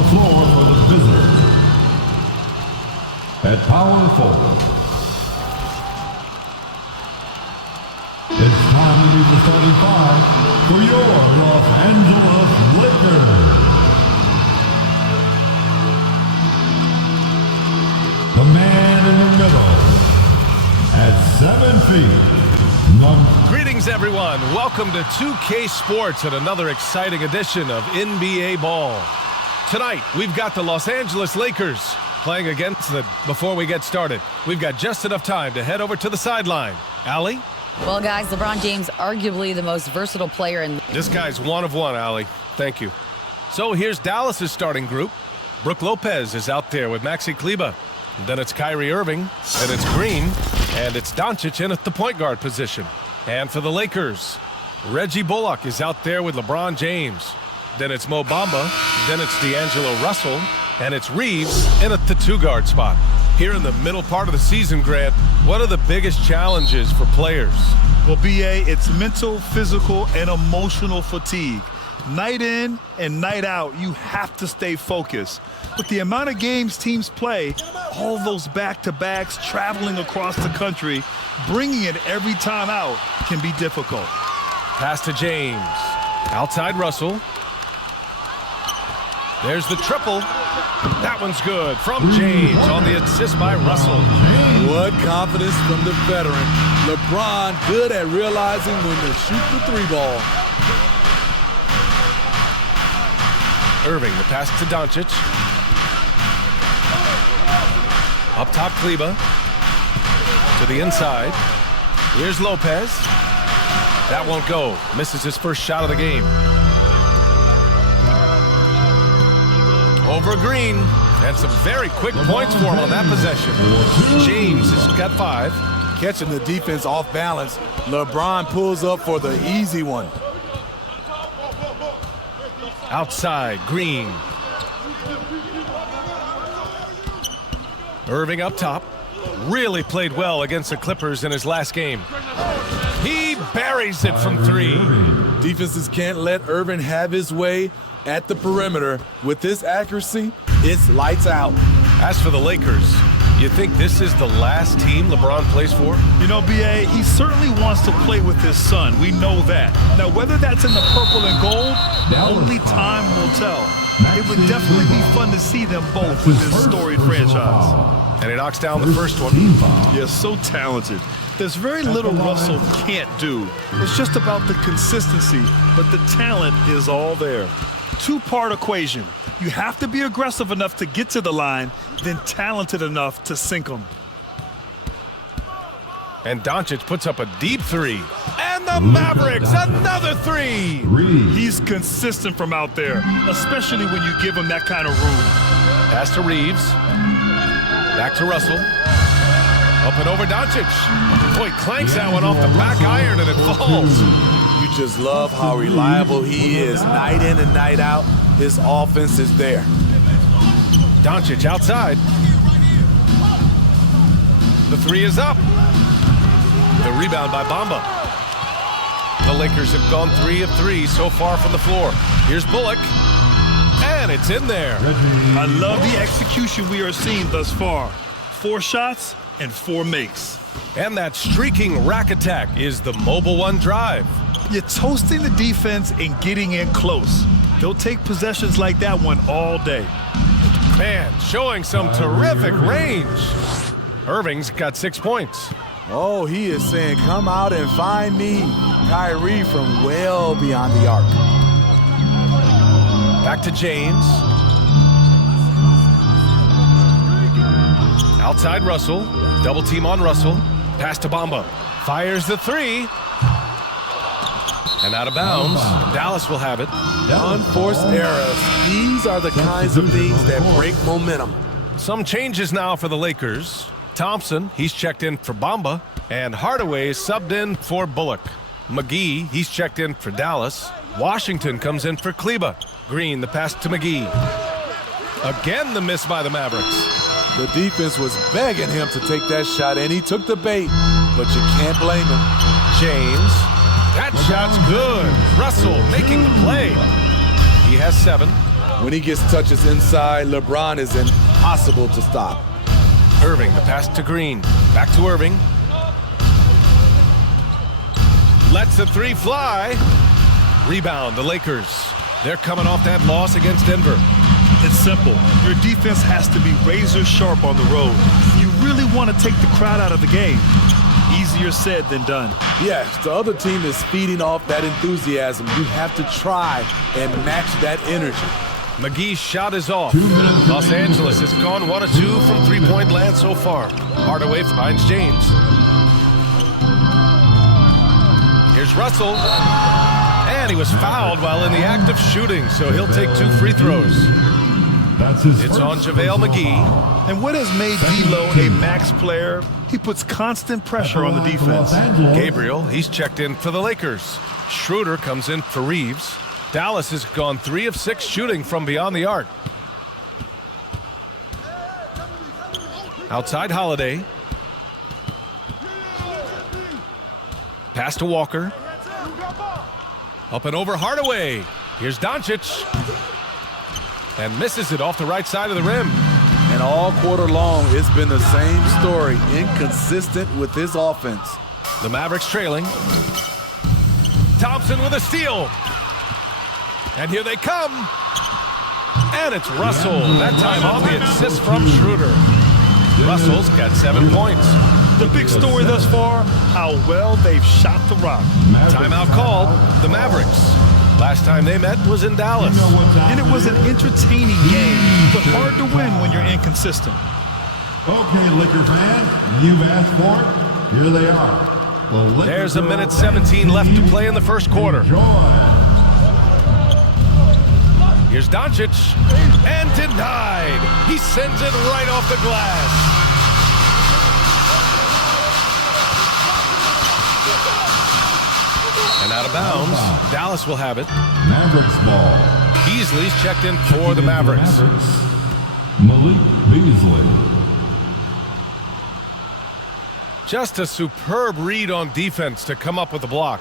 the floor for the visitors. At power forward, it's time to meet the starting five for your Los Angeles Lakers. The man in the middle, at 7 feet. Greetings, everyone. Welcome to 2K Sports and another exciting edition of NBA Ball. Tonight, we've got the Los Angeles Lakers playing against the... Before we get started, we've got just enough time to head over to the sideline. Allie? Well, guys, LeBron James, arguably the most versatile player in... This guy's one of one, Allie. Thank you. So here's Dallas's starting group. Brook Lopez is out there with Maxi Kleber. Then it's Kyrie Irving, then it's Green, and it's Doncic in at the point guard position. And for the Lakers, Reggie Bullock is out there with LeBron James. Then it's Mo Bamba, then it's D'Angelo Russell, and it's Reeves in at the two-guard spot. Here in the middle part of the season, Grant, what are the biggest challenges for players? Well, B.A., it's mental, physical, and emotional fatigue. Night in and night out, you have to stay focused. With the amount of games teams play, all those back-to-backs, traveling across the country, bringing it every time out can be difficult. Pass to James. Outside Russell. There's the triple. That one's good from James on the assist by Russell. What confidence from the veteran. LeBron good at realizing when to shoot the three ball. Irving, the pass to Doncic. Up top, Kleber. To the inside. Here's Lopez. That won't go. Misses his first shot of the game. Over Green. And some very quick points for him on that possession. James has got 5. Catching the defense off balance. LeBron pulls up for the easy one. Outside, Green. Irving up top. Really played well against the Clippers in his last game. He buries it from 3. Defenses can't let Irving have his way at the perimeter. With this accuracy, it's lights out. As for the Lakers, you think this is the last team LeBron plays for? You know, B.A., he certainly wants to play with his son. We know that. Now, whether that's in the purple and gold, only time will tell. It would definitely be fun to see them both with this storied franchise. And he knocks down the first one. Yeah, so talented. There's very little Russell can't do. It's just about the consistency, but the talent is all there. Two-part equation. You have to be aggressive enough to get to the line, then talented enough to sink them. And Doncic puts up a deep 3. And the Mavericks, another 3! He's consistent from out there, especially when you give him that kind of room. Pass to Reeves. Back to Russell. Up and over Doncic. Boy, clanks that one off the back iron and it falls. You just love how reliable he is. Night in and night out, his offense is there. Doncic outside. The 3 is up. The rebound by Bamba. The Lakers have gone 3 of 3 so far from the floor. Here's Bullock. And it's in there. I love the execution we are seeing thus far. 4 shots and 4 makes. And that streaking rack attack is the Mobile One drive. You're toasting the defense and getting in close. They'll take possessions like that one all day. Man, showing some terrific range. Irving's got 6 points. Oh, he is saying, come out and find me. Kyrie from well beyond the arc. Back to James. Outside Russell. Double team on Russell. Pass to Bamba. Fires the 3. And out of bounds. Dallas will have it. Unforced errors. These are the kinds of things that break momentum. Some changes now for the Lakers. Thompson, he's checked in for Bamba. And Hardaway is subbed in for Bullock. McGee, he's checked in for Dallas. Washington comes in for Kleber. Green, the pass to McGee. Again, the miss by the Mavericks. The defense was begging him to take that shot, and he took the bait, but you can't blame him. James, that shot's good. Russell making the play. He has 7. When he gets touches inside, LeBron is impossible to stop. Irving, the pass to Green. Back to Irving. Lets the three fly. Rebound, the Lakers. They're coming off that loss against Denver. It's simple. Your defense has to be razor sharp on the road. You really want to take the crowd out of the game. Easier said than done. Yes, the other team is feeding off that enthusiasm. You have to try and match that energy. McGee's shot is off. Los Angeles has gone 1 of 2 from three-point land so far. Hardaway finds James. Here's Russell. And he was fouled while in the act of shooting, so he'll take 2 free throws. It's on JaVale McGee. And what has made D'Lo a max player? He puts constant pressure on the defense. Gabriel, he's checked in for the Lakers. Schroeder comes in for Reeves. Dallas has gone 3 of 6 shooting from beyond the arc. Outside Holiday. Pass to Walker. Up and over Hardaway. Here's Doncic. And misses it off the right side of the rim. And all quarter long, it's been the same story. Inconsistent with his offense. The Mavericks trailing. Thompson with a steal. And here they come. And it's Russell. That time on the assist from Schroeder. Russell's got 7 points. The big story thus far, how well they've shot the rock. Timeout called. The Mavericks. Last time they met was in Dallas. And it was an entertaining game, but hard to win when you're inconsistent. Okay, Laker fans, you've asked for it. Here they are. There's a minute 17 left to play in the first quarter. Here's Doncic, and denied. He sends it right off the glass. And out of bounds, Dallas will have it. Mavericks ball. Beasley's checked in for the Mavericks. Malik Beasley. Just a superb read on defense to come up with the block.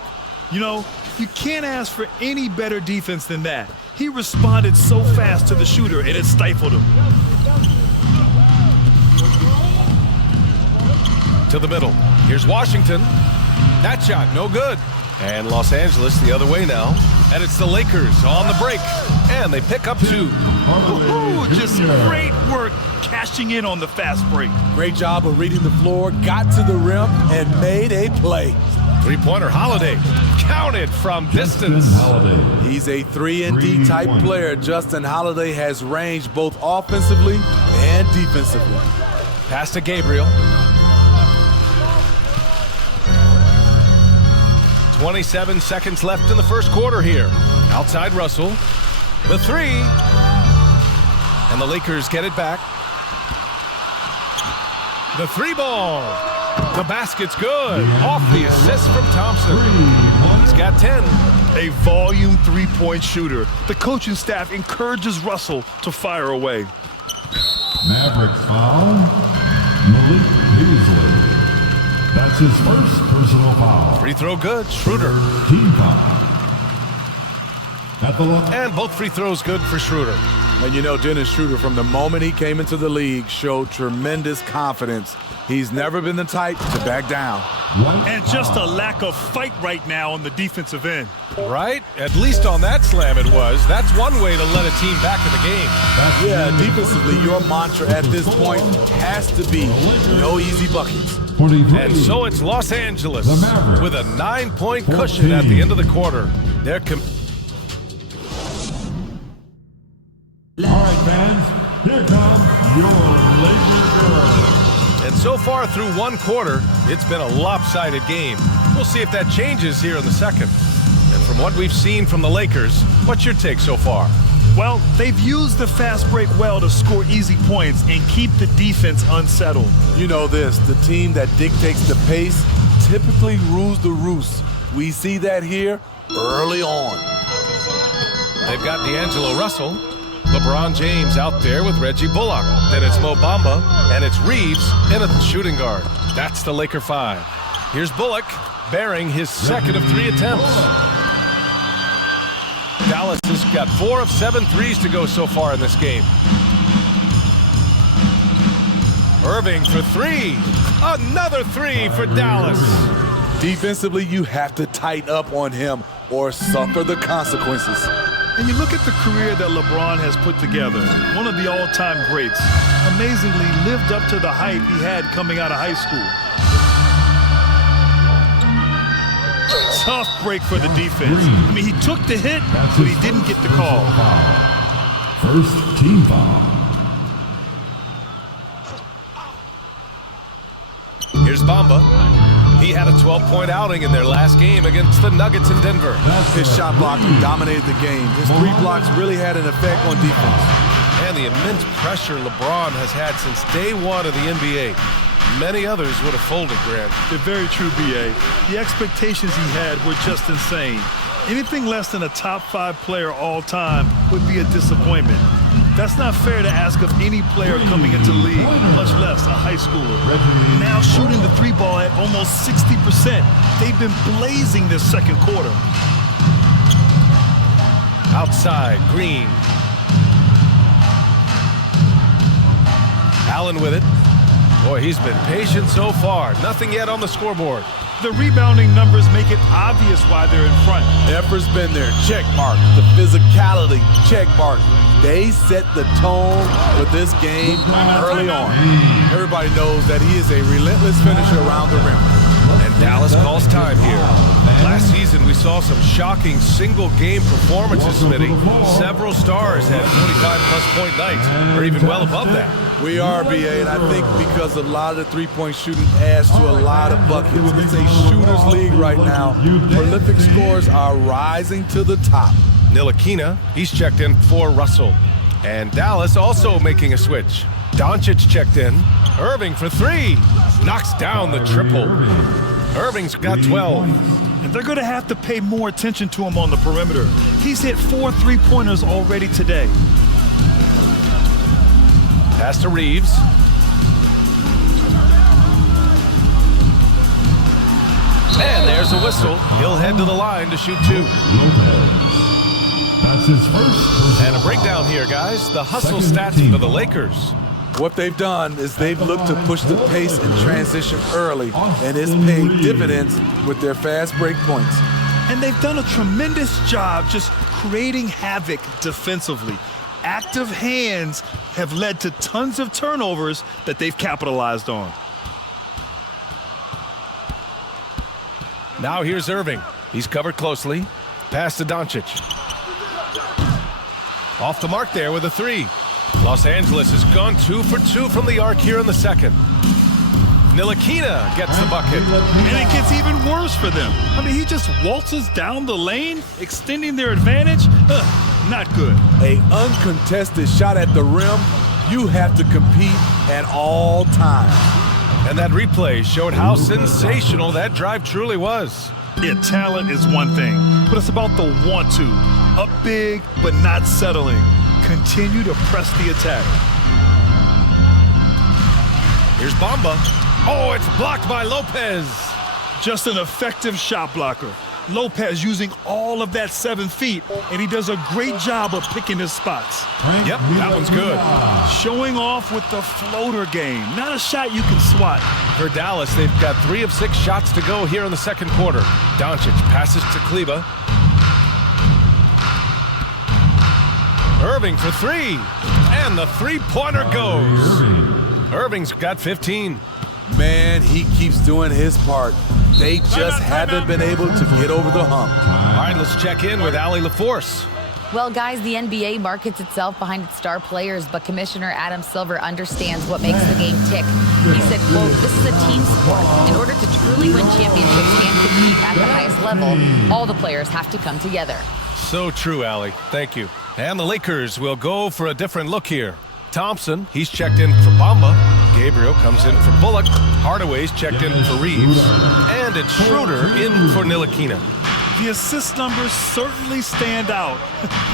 You know, you can't ask for any better defense than that. He responded so fast to the shooter, and it stifled him. To the middle. Here's Washington. That shot, no good. And Los Angeles the other way now. And it's the Lakers on the break. And they pick up 2. Ooh, just great work cashing in on the fast break. Great job of reading the floor, got to the rim, and made a play. Three-pointer Holiday. Counted from distance. He's a 3-and-D type player. Justin Holiday has range both offensively and defensively. Pass to Gabriel. 27 seconds left in the first quarter here. Outside Russell. The 3. And the Lakers get it back. The 3 ball. The basket's good. Off the assist from Thompson. He's got 10. A volume 3-point shooter. The coaching staff encourages Russell to fire away. Mavericks foul. Malik Beasley. That's his first personal foul. Free throw good. Schroeder. Team foul. At the line. And both free throws good for Schroeder. And you know, Dennis Schroeder, from the moment he came into the league, showed tremendous confidence. He's never been the type to back down. And just a lack of fight right now on the defensive end. Right? At least on that slam it was. That's one way to let a team back in the game. Yeah, defensively, your mantra at this point has to be no easy buckets. And so it's Los Angeles with a 9-point cushion at the end of the quarter. They're All right, fans, here comes your Laker girls. And so far through one quarter, it's been a lopsided game. We'll see if that changes here in the second. And from what we've seen from the Lakers, what's your take so far? Well, they've used the fast break well to score easy points and keep the defense unsettled. You know this, the team that dictates the pace typically rules the roost. We see that here early on. They've got D'Angelo Russell, LeBron James out there with Reggie Bullock. Then it's Mo Bamba, and it's Reeves in at the shooting guard. That's the Laker 5. Here's Bullock, bearing his second of 3 attempts. Dallas has got 4 of 7 threes to go so far in this game. Irving for 3. Another 3 for Dallas. Defensively, you have to tighten up on him or suffer the consequences. And you look at the career that LeBron has put together, one of the all-time greats, amazingly lived up to the hype he had coming out of high school. Tough break for the defense. I mean, he took the hit, but he didn't get the call. First team foul. Here's Bamba. He had a 12-point outing in their last game against the Nuggets in Denver. His shot blocking dominated the game. His 3 blocks really had an effect on defense. And the immense pressure LeBron has had since day one of the NBA. Many others would have folded, Grant. They're very true, B.A. The expectations he had were just insane. Anything less than a top 5 player all time would be a disappointment. That's not fair to ask of any player coming into the league, much less a high schooler. Now shooting the 3-ball at almost 60%. They've been blazing this second quarter. Outside, Green. Allen with it. Boy, he's been patient so far. Nothing yet on the scoreboard. The rebounding numbers make it obvious why they're in front. Effort's been there, check mark. The physicality, check mark. They set the tone for this game early on. Everybody knows that he is a relentless finisher around the rim. And Dallas calls time here. Last season, we saw some shocking single-game performances, Smitty. Several stars had 45-plus point nights, or even well above that. We are, B.A., and I think because a lot of the three-point shooting adds to a lot of buckets. It's a shooter's league right now. Prolific scores are rising to the top. Ntilikina, he's checked in for Russell. And Dallas also making a switch. Doncic checked in. Irving for 3. Knocks down the triple. Irving's got 12. And they're going to have to pay more attention to him on the perimeter. He's hit 4 3-pointers already today. Pass to Reeves. And there's a whistle. He'll head to the line to shoot 2. That's his first. And a breakdown here, guys. The hustle stats for the Lakers. What they've done is they've looked to push the pace and transition early, and it's paid dividends with their fast break points. And they've done a tremendous job just creating havoc defensively. Active hands have led to tons of turnovers that they've capitalized on. Now here's Irving. He's covered closely. Pass to Doncic. Off the mark there with a 3. Los Angeles has gone 2 for 2 from the arc here in the second. Ntilikina gets the bucket. And it gets even worse for them. I mean, he just waltzes down the lane, extending their advantage. Not good. An uncontested shot at the rim, you have to compete at all times. And that replay showed how sensational that drive truly was. Yeah, talent is one thing, but it's about the want to. Up big, but not settling. Continue to press the attack. Here's Bamba. Oh, it's blocked by Lopez. Just an effective shot blocker. Lopez using all of that 7 feet, and he does a great job of picking his spots. Yep, that one's good. Showing off with the floater game. Not a shot you can swat. For Dallas, they've got 3 of 6 shots to go here in the second quarter. Doncic passes to Kleber. Irving for 3. And the 3-pointer goes. Irving's got 15. Man, he keeps doing his part. They just haven't been able to get over the hump. All right, let's check in with Allie LaForce. Well, guys, the NBA markets itself behind its star players, but Commissioner Adam Silver understands what makes the game tick. He said, quote, "This is a team sport. In order to truly win championships and compete at the highest level, all the players have to come together." So true, Allie. Thank you. And the Lakers will go for a different look here. Thompson, he's checked in for Bamba. Gabriel comes in for Bullock. Hardaway's checked in for Reeves. And it's Schroeder in for Ntilikina. The assist numbers certainly stand out.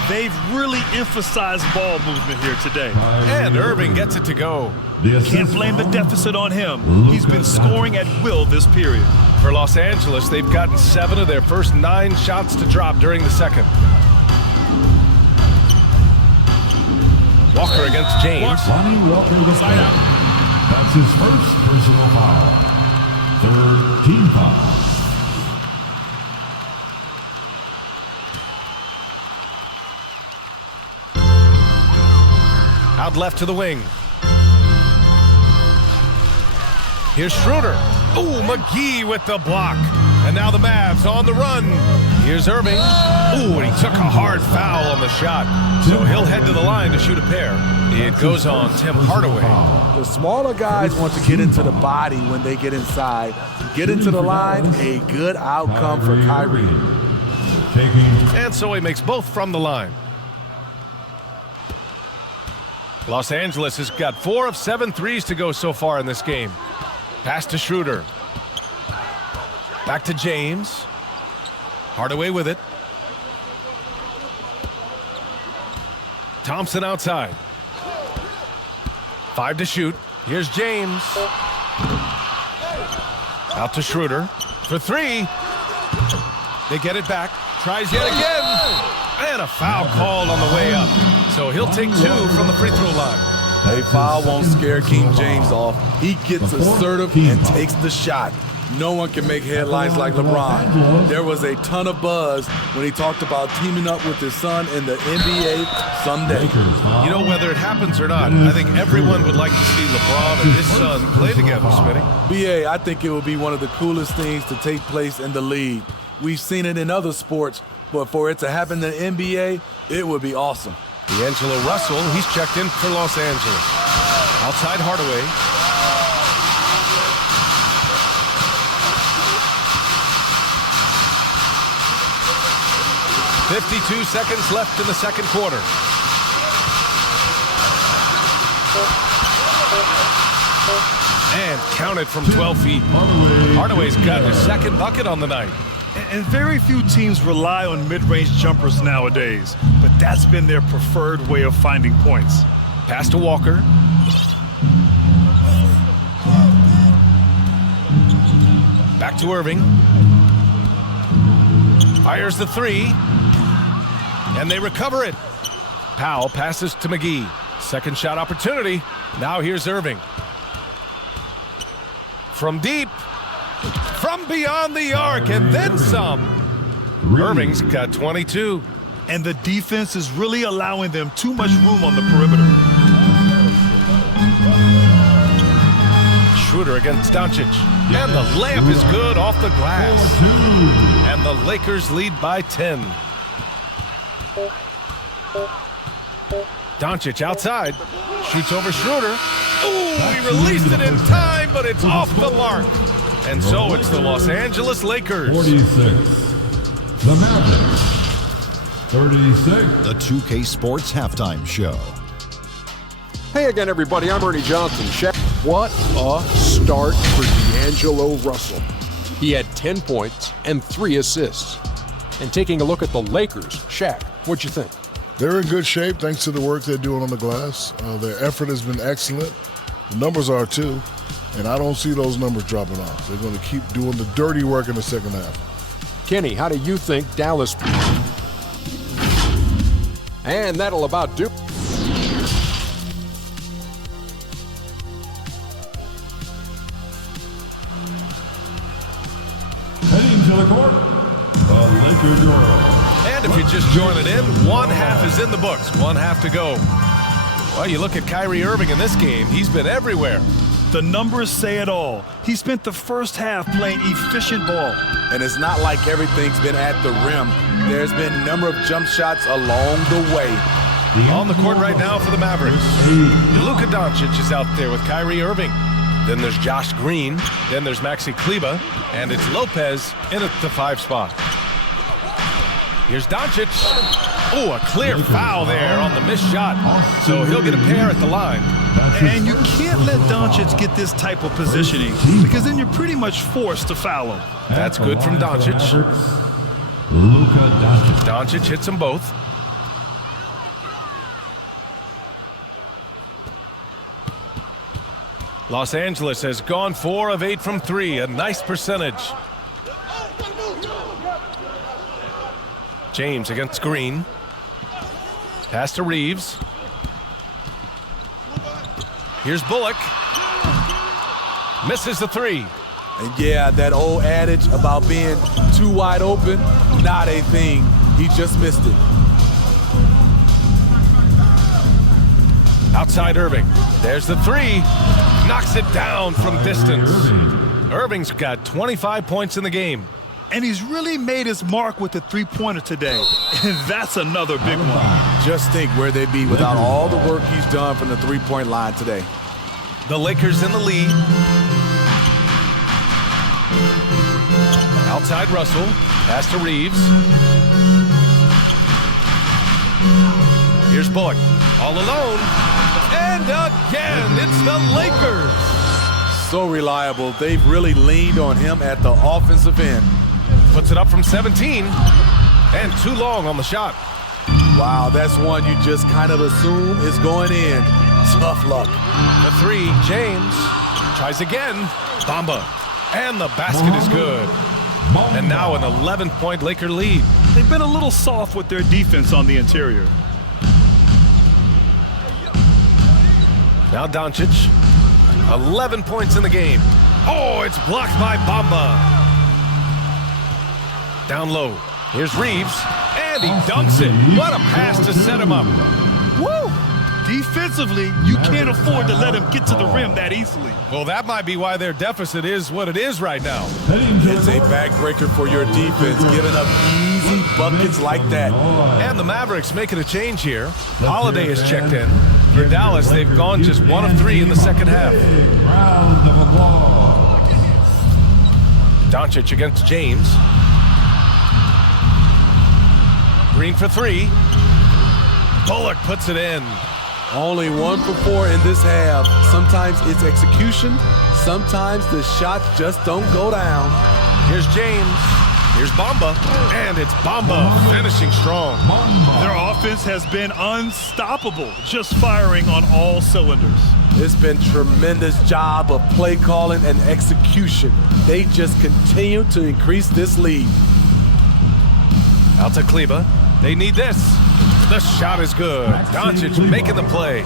They've really emphasized ball movement here today. And Irving gets it to go. Can't blame the deficit on him. He's been scoring at will this period. For Los Angeles, they've gotten 7 of their first 9 shots to drop during the second. Walker against James. Lonnie Walker the second. That's his first personal foul. Third team foul. Out left to the wing. Here's Schroeder. Ooh, McGee with the block. And now the Mavs on the run. Here's Irving. Ooh, and he took a hard foul on the shot. So he'll head to the line to shoot a pair. It goes on Tim Hardaway. The smaller guys want to get into the body when they get inside. Get into the line, a good outcome for Kyrie. And so he makes both from the line. Los Angeles has got 4 of 7 threes to go so far in this game. Pass to Schroeder. Back to James. Hardaway with it. Thompson outside. 5 to shoot. Here's James. Out to Schroeder for 3. They get it back. Tries yet again. And a foul called on the way up. So he'll take 2 from the free throw line. A foul won't scare King James off. He gets assertive and takes the shot. No one can make headlines like LeBron. There was a ton of buzz when he talked about teaming up with his son in the NBA someday. You know, whether it happens or not, I think everyone would like to see LeBron and his son play together, Smitty. BA, I think it would be one of the coolest things to take place in the league. We've seen it in other sports, but for it to happen in the NBA, it would be awesome. D'Angelo Russell, he's checked in for Los Angeles. Outside Hardaway. .52 seconds left in the second quarter. And counted from 12 feet. Hardaway's got his second bucket on the night. And very few teams rely on mid-range jumpers nowadays, but that's been their preferred way of finding points. Pass to Walker. Back to Irving. Fires the 3. And they recover it. Powell passes to McGee. Second shot opportunity. Now here's Irving. From deep. From beyond the arc, and then some. Irving's got 22. And the defense is really allowing them too much room on the perimeter. Schroeder against Doncic. And the layup is good off the glass. And the Lakers lead by 10. Doncic outside. Shoots over Schroeder. Ooh, he released it in time, but it's off the mark. And so it's the Los Angeles Lakers. 46. The Mavs. 36. The 2K Sports Halftime Show. Hey again, everybody. I'm Ernie Johnson. Shaq, what a start for D'Angelo Russell. He had 10 points and 3 assists. And taking a look at the Lakers, Shaq, what'd you think? They're in good shape thanks to the work they're doing on the glass. Their effort has been excellent. The numbers are too. And I don't see those numbers dropping off. They're going to keep doing the dirty work in the second half. Kenny, how do you think Dallas... And that'll about do... Heading to the court, the Laker girl. And if you're just joining in, one half is in the books. One half to go. Well, you look at Kyrie Irving in this game. He's been everywhere. The numbers say it all. He spent the first half playing efficient ball. And it's not like everything's been at the rim. There's been a number of jump shots along the way. On the court right now for the Mavericks. Luka Doncic is out there with Kyrie Irving. Then there's Josh Green. Then there's Maxi Kleber. And it's Lopez in at the 5 spot. Here's Doncic. Oh, a clear foul there on the missed shot. So he'll get a pair at the line. And you can't let Doncic get this type of positioning because then you're pretty much forced to foul him. That's good from Doncic. Luka Doncic. Doncic hits them both. Los Angeles has gone 4 of 8 from 3, a nice percentage. James against Green. Pass to Reeves. Here's Bullock. Misses the three. And yeah, that old adage about being too wide open, not a thing. He just missed it. Outside Irving. There's the three. Knocks it down from distance. Irving's got 25 points in the game. And he's really made his mark with the three-pointer today. And that's another big one. Just think where they'd be without all the work he's done from the three-point line today. The Lakers in the lead. Outside Russell. Pass to Reeves. Here's Bullock. All alone. And again, it's the Lakers. So reliable. They've really leaned on him at the offensive end. Puts it up from 17. And too long on the shot. Wow, that's one you just kind of assume is going in. Tough luck. The three, James. Tries again. Bamba. And the basket is good. And now an 11-point Laker lead. They've been a little soft with their defense on the interior. Now Doncic. 11 points in the game. Oh, it's blocked by Bamba. Down low. Here's Reeves. And he dunks it. What a pass to set him up. Woo! Defensively, you can't afford to let him get to the rim that easily. Well, that might be why their deficit is what it is right now. It's a backbreaker for your defense, giving up easy buckets like that. And the Mavericks making a change here. Holiday is checked in. For Dallas, they've gone just 1 of 3 in the second half. Round of applause. Doncic against James. Green for 3. Bullock puts it in. Only 1 for 4 in this half. Sometimes it's execution. Sometimes the shots just don't go down. Here's James. Here's Bamba. And it's Bamba finishing strong. Their offense has been unstoppable, just firing on all cylinders. It's been tremendous job of play calling and execution. They just continue to increase this lead. Out to Kleba. They need this. The shot is good. Doncic making the play.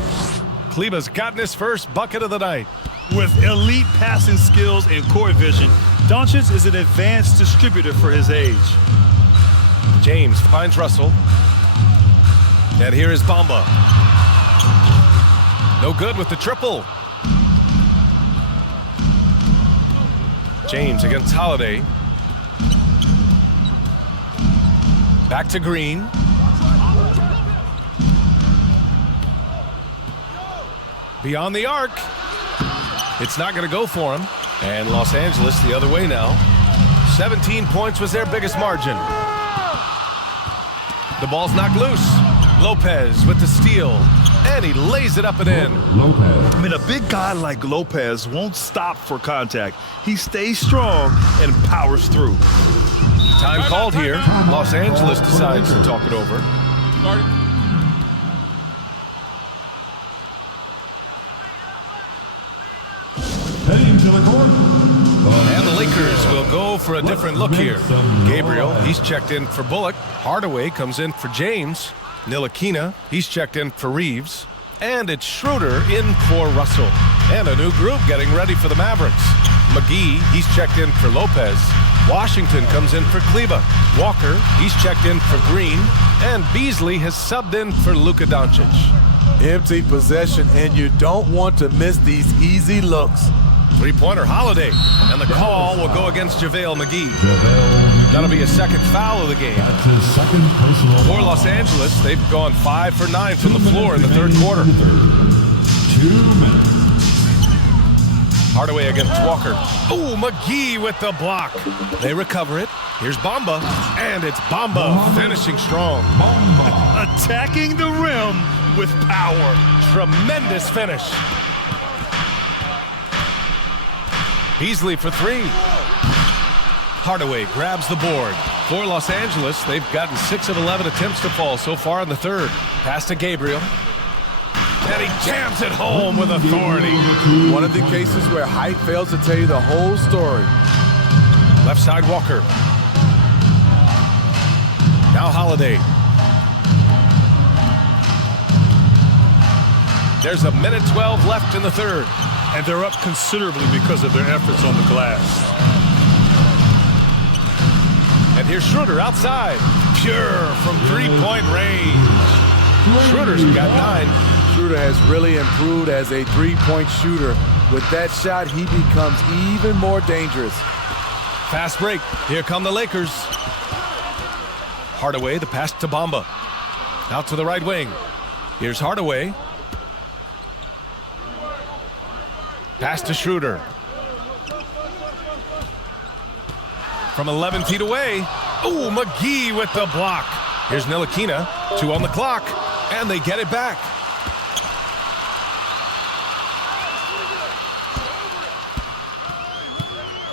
Kleba's gotten his first bucket of the night. With elite passing skills and court vision, Doncic is an advanced distributor for his age. James finds Russell. And here is Bamba. No good with the triple. James against Holiday. Back to Green. Beyond the arc. It's not going to go for him. And Los Angeles the other way now. 17 points was their biggest margin. The ball's knocked loose. Lopez with the steal. And he lays it up and in. Lopez. I mean, a big guy like Lopez won't stop for contact. He stays strong and powers through. Time called here. Los Angeles decides to talk it over. Heading to the court. And the Lakers will go for a different look here. Gabriel, he's checked in for Bullock. Hardaway comes in for James. Ntilikina, he's checked in for Reeves. And it's Schroeder in for Russell. And a new group getting ready for the Mavericks. McGee, he's checked in for Lopez. Washington comes in for Kleba. Walker, he's checked in for Green. And Beasley has subbed in for Luka Doncic. Empty possession, and you don't want to miss these easy looks. Three-pointer Holiday. And the call will go against JaVale McGee. That'll be a second foul of the game. That's his second personal For foul. Los Angeles, they've gone 5 for 9 from the floor in the third quarter. 2 minutes. Hardaway against Walker. Oh, McGee with the block. They recover it. Here's Bamba. And it's Bamba finishing strong. Bamba. Attacking the rim with power. Tremendous finish. Beasley for 3. Hardaway grabs the board. For Los Angeles, they've gotten 6 of 11 attempts to fall so far in the third. Pass to Gabriel. And he jams it home with authority. One of the cases where height fails to tell you the whole story. Left side Walker. Now Holiday. There's a minute 12 left in the third. And they're up considerably because of their efforts on the glass. And here's Schroeder outside. Pure from three-point range. Schroeder's got 9. Schroeder has really improved as a three-point shooter. With that shot, he becomes even more dangerous. Fast break. Here come the Lakers. Hardaway, the pass to Bamba. Out to the right wing. Here's Hardaway. Pass to Schroeder. From 11 feet away. Oh, McGee with the block. Here's Ntilikina. 2 on the clock. And they get it back.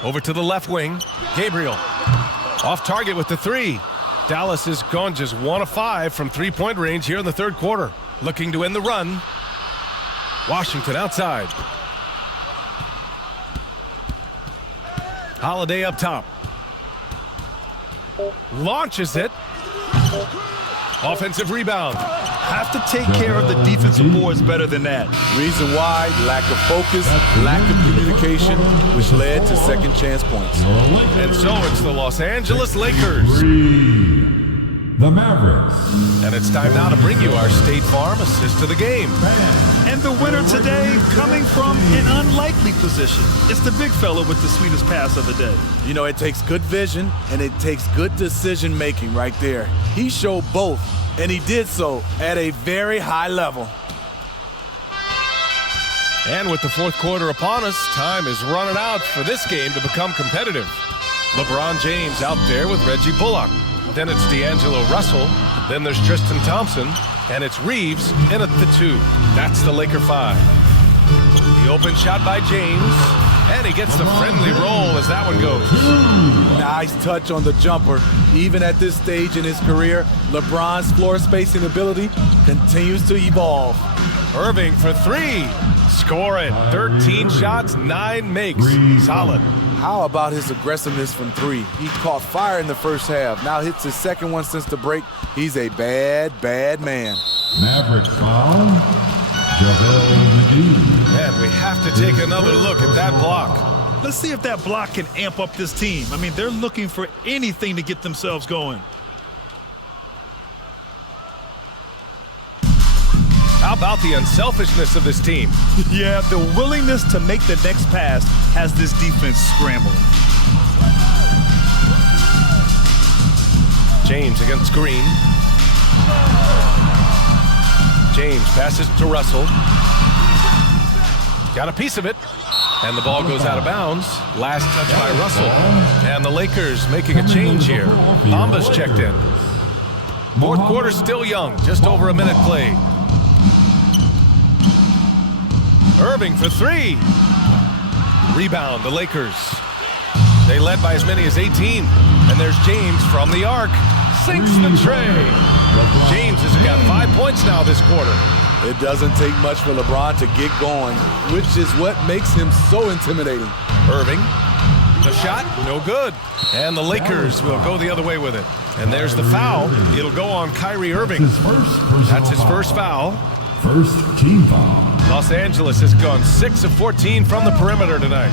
Over to the left wing. Gabriel. Off target with the 3. Dallas has gone just 1 of 5 from three-point range here in the third quarter. Looking to end the run. Washington outside. Holiday up top. Launches it. Offensive rebound. Have to take care of the defensive boards better than that. Reason why, lack of focus, lack of communication, which led to second chance points. And so it's the Los Angeles Lakers. The Mavericks. And it's time now to bring you our State Farm assist of the game. And the winner today coming from an unlikely position. It's the big fella with the sweetest pass of the day. You know, it takes good vision and it takes good decision making right there. He showed both, and he did so at a very high level. And with the fourth quarter upon us, time is running out for this game to become competitive. LeBron James out there with Reggie Bullock. Then it's D'Angelo Russell. Then there's Tristan Thompson. And it's Reeves in at the 2. That's the Laker 5. The open shot by James. And he gets the friendly roll as that one goes. Nice touch on the jumper. Even at this stage in his career, LeBron's floor spacing ability continues to evolve. Irving for 3. Score it. 13 shots, 9 makes. Solid. How about his aggressiveness from 3? He caught fire in the first half. Now hits his second one since the break. He's a bad, bad man. Mavericks foul. JaVale McGee. And we have to take another look at that block. Let's see if that block can amp up this team. I mean, they're looking for anything to get themselves going. How about the unselfishness of this team? Yeah, the willingness to make the next pass has this defense scrambling. James against Green. James passes to Russell. Got a piece of it. And the ball goes out of bounds. Last touch by Russell. And the Lakers making a change here. Bamba's checked in. Fourth quarter still young. Just over a minute played. Irving for 3. Rebound, the Lakers. They led by as many as 18. And there's James from the arc. Sinks the tray. James has got 5 points now this quarter. It doesn't take much for LeBron to get going, which is what makes him so intimidating. Irving, the shot, no good. And the Lakers will go the other way with it. And there's the foul. It'll go on Kyrie Irving. That's his first foul. First team foul. Los Angeles has gone 6 of 14 from the perimeter tonight.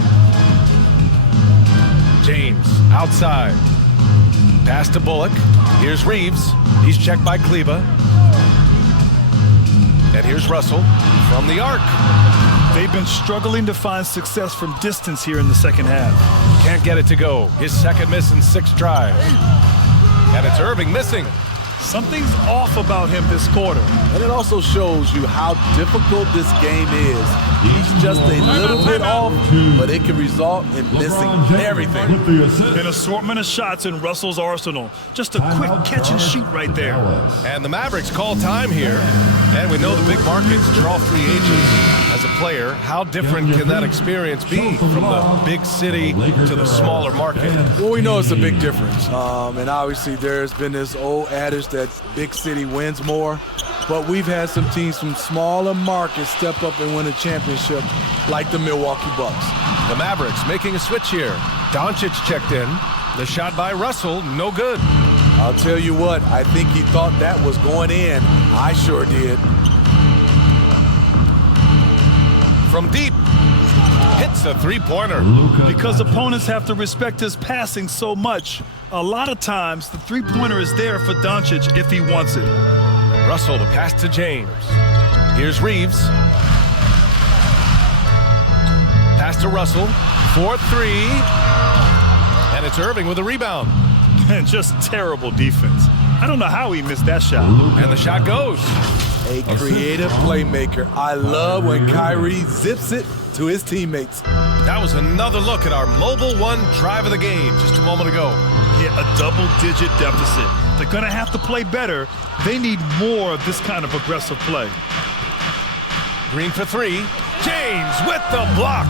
James outside. Pass to Bullock. Here's Reeves. He's checked by Kleba. And here's Russell from the arc. They've been struggling to find success from distance here in the second half. Can't get it to go. His second miss in 6 tries. And it's Irving missing. Something's off about him this quarter. And it also shows you how difficult this game is. He's just a little bit off, but it can result in missing everything. An assortment of shots in Russell's arsenal. Just a quick catch and shoot right there. And the Mavericks call time here. And we know the big markets draw free agents. As a player, how different can that experience be from the big city to the smaller market? Well, we know it's a big difference. And obviously there's been this old adage that big city wins more. But we've had some teams from smaller markets step up and win a championship, like the Milwaukee Bucks. The Mavericks making a switch here. Doncic checked in. The shot by Russell, no good. I'll tell you what, I think he thought that was going in. I sure did. from deep. Hits a three-pointer. Because opponents have to respect his passing so much, a lot of times the three-pointer is there for Doncic if he wants it. Russell to pass to James. Here's Reeves. Pass to Russell. 4-3. And it's Irving with a rebound. And just terrible defense. I don't know how he missed that shot. And the shot goes. A creative playmaker. I love when Kyrie zips it to his teammates. That was another look at our Mobile One drive of the game just a moment ago. Yeah, a double-digit deficit. They're going to have to play better. They need more of this kind of aggressive play. Green for three. James with the block.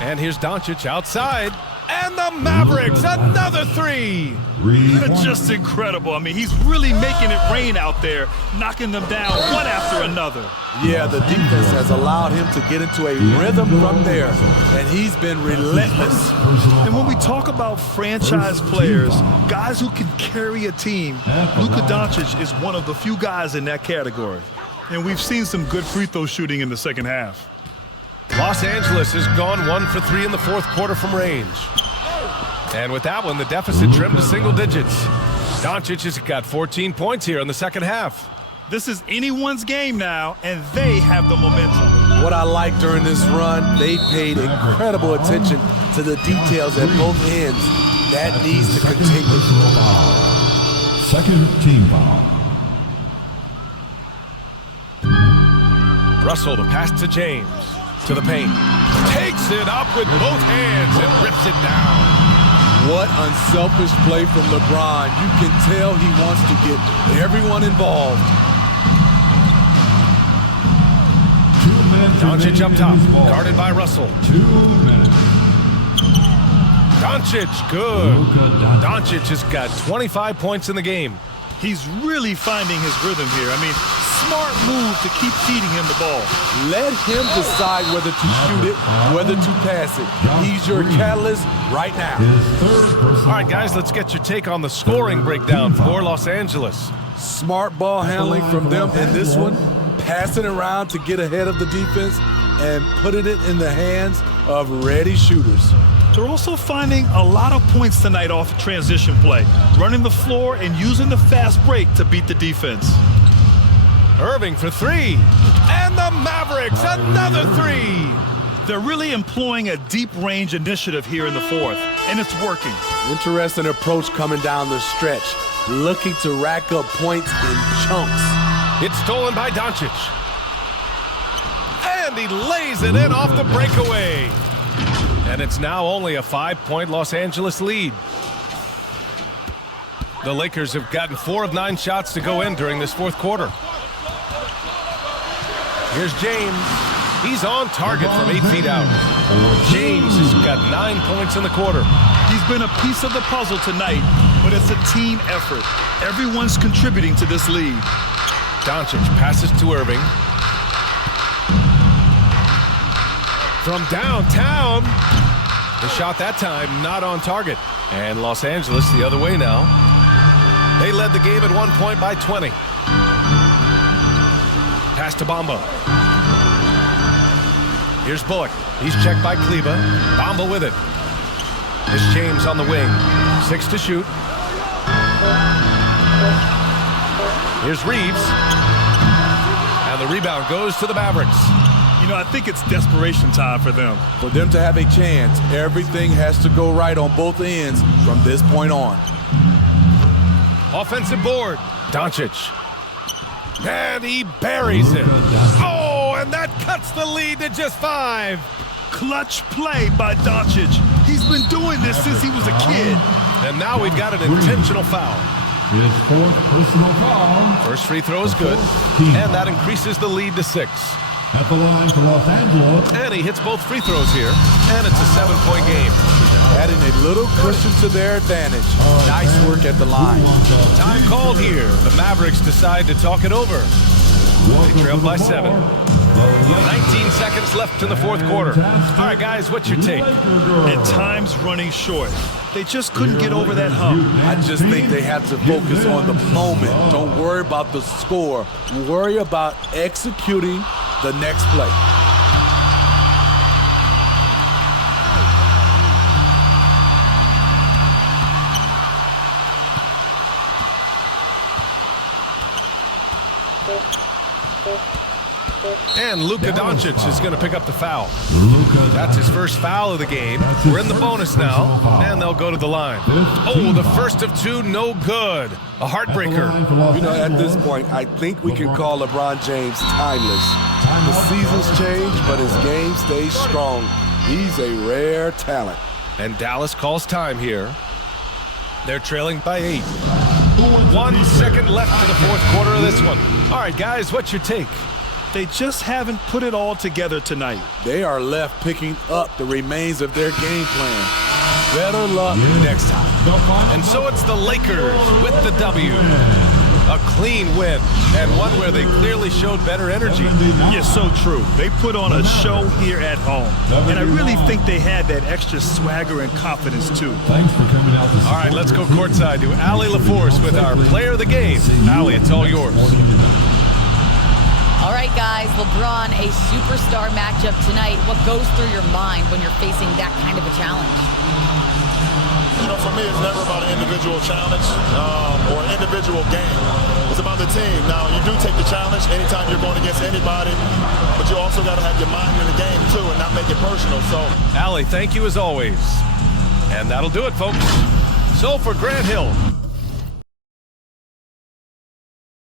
And here's Doncic outside. And the Mavericks, another three. Just incredible. I mean, he's really making it rain out there, knocking them down one after another. Yeah, the defense has allowed him to get into a rhythm from there, and he's been relentless. And when we talk about franchise players, guys who can carry a team, Luka Doncic is one of the few guys in that category. And we've seen some good free throw shooting in the second half. Los Angeles has gone 1 for 3 in the fourth quarter from range. And with that one, the deficit trimmed to single digits. Doncic has got 14 points here in the second half. This is anyone's game now, and they have the momentum. What I like during this run, they paid incredible attention to the details at both ends. That needs to continue. Second team foul. Russell to pass to James. To the paint. Takes it up with both hands and rips it down. What unselfish play from LeBron. You can tell he wants to get everyone involved. Doncic up top, guarded by Russell. 2 minutes. Doncic, good. Doncic has got 25 points in the game. He's really finding his rhythm here. I mean, smart move to keep feeding him the ball. Let him decide whether to shoot it, whether to pass it. He's your catalyst right now. All right, guys, let's get your take on the scoring breakdown for Los Angeles. Smart ball handling from them in this one, passing around to get ahead of the defense and putting it in the hands of ready shooters. They're also finding a lot of points tonight off transition play, running the floor and using the fast break to beat the defense. Irving for three. And the Mavericks, another three. They're really employing a deep range initiative here in the fourth, and it's working. Interesting approach coming down the stretch, looking to rack up points in chunks. It's stolen by Doncic. And he lays it in off the breakaway. And it's now only a 5-point Los Angeles lead. The Lakers have gotten 4 of 9 shots to go in during this fourth quarter. Here's James. He's on target from 8 feet out. James has got 9 points in the quarter. He's been a piece of the puzzle tonight, but it's a team effort. Everyone's contributing to this lead. Doncic passes to Irving. From downtown. The shot that time not on target. And Los Angeles the other way now. They led the game at 1 point by 20. Pass to Bamba. Here's Bullock. He's checked by Kleba. Bamba with it. It's James on the wing. 6 to shoot. Here's Reeves. And the rebound goes to the Mavericks. You know, I think it's desperation time for them. For them to have a chance, everything has to go right on both ends from this point on. Offensive board. Doncic. And he buries it. Oh, and that cuts the lead to just 5. Clutch play by Doncic. He's been doing this since he was a kid. And now we've got an intentional foul. His 4th personal foul. First free throw is good. And that increases the lead to 6. At the line for Los Angeles. And he hits both free throws here. And it's a 7-point game. Adding a little cushion to their advantage. Nice work at the line. Time called here. The Mavericks decide to talk it over. They trail by 7. 19 seconds left in the fourth quarter. All right, guys, what's your take? And time's running short. They just couldn't get over that hump. I just think they have to focus on the moment. Don't worry about the score. Worry about executing the next play. And Luka Doncic is going to pick up the foul. That's his first foul of the game. We're in the bonus now, and they'll go to the line. Oh, the first of two, no good. A heartbreaker. You know, at this point, I think we can call LeBron James timeless. The seasons change, but his game stays strong. He's a rare talent. And Dallas calls time here. They're trailing by 8. 1 second left to the fourth quarter of this one. All right, guys, what's your take? They just haven't put it all together tonight. They are left picking up the remains of their game plan. Better luck next time. And so it's the Lakers with the W. A clean win, and one where they clearly showed better energy. Yeah, so true. They put on a show here at home. And I really think they had that extra swagger and confidence, too. Thanks for coming out to support. All right, let's go courtside to Allie LaForce with our player of the game. Allie, it's all yours. All right, guys, LeBron, a superstar matchup tonight. What goes through your mind when you're facing that kind of a challenge? You know, for me, it's never about an individual challenge or an individual game. It's about the team. Now, you do take the challenge anytime you're going against anybody, but you also got to have your mind in the game, too, and not make it personal. So, Allie, thank you as always. And that'll do it, folks. So for Grant Hill,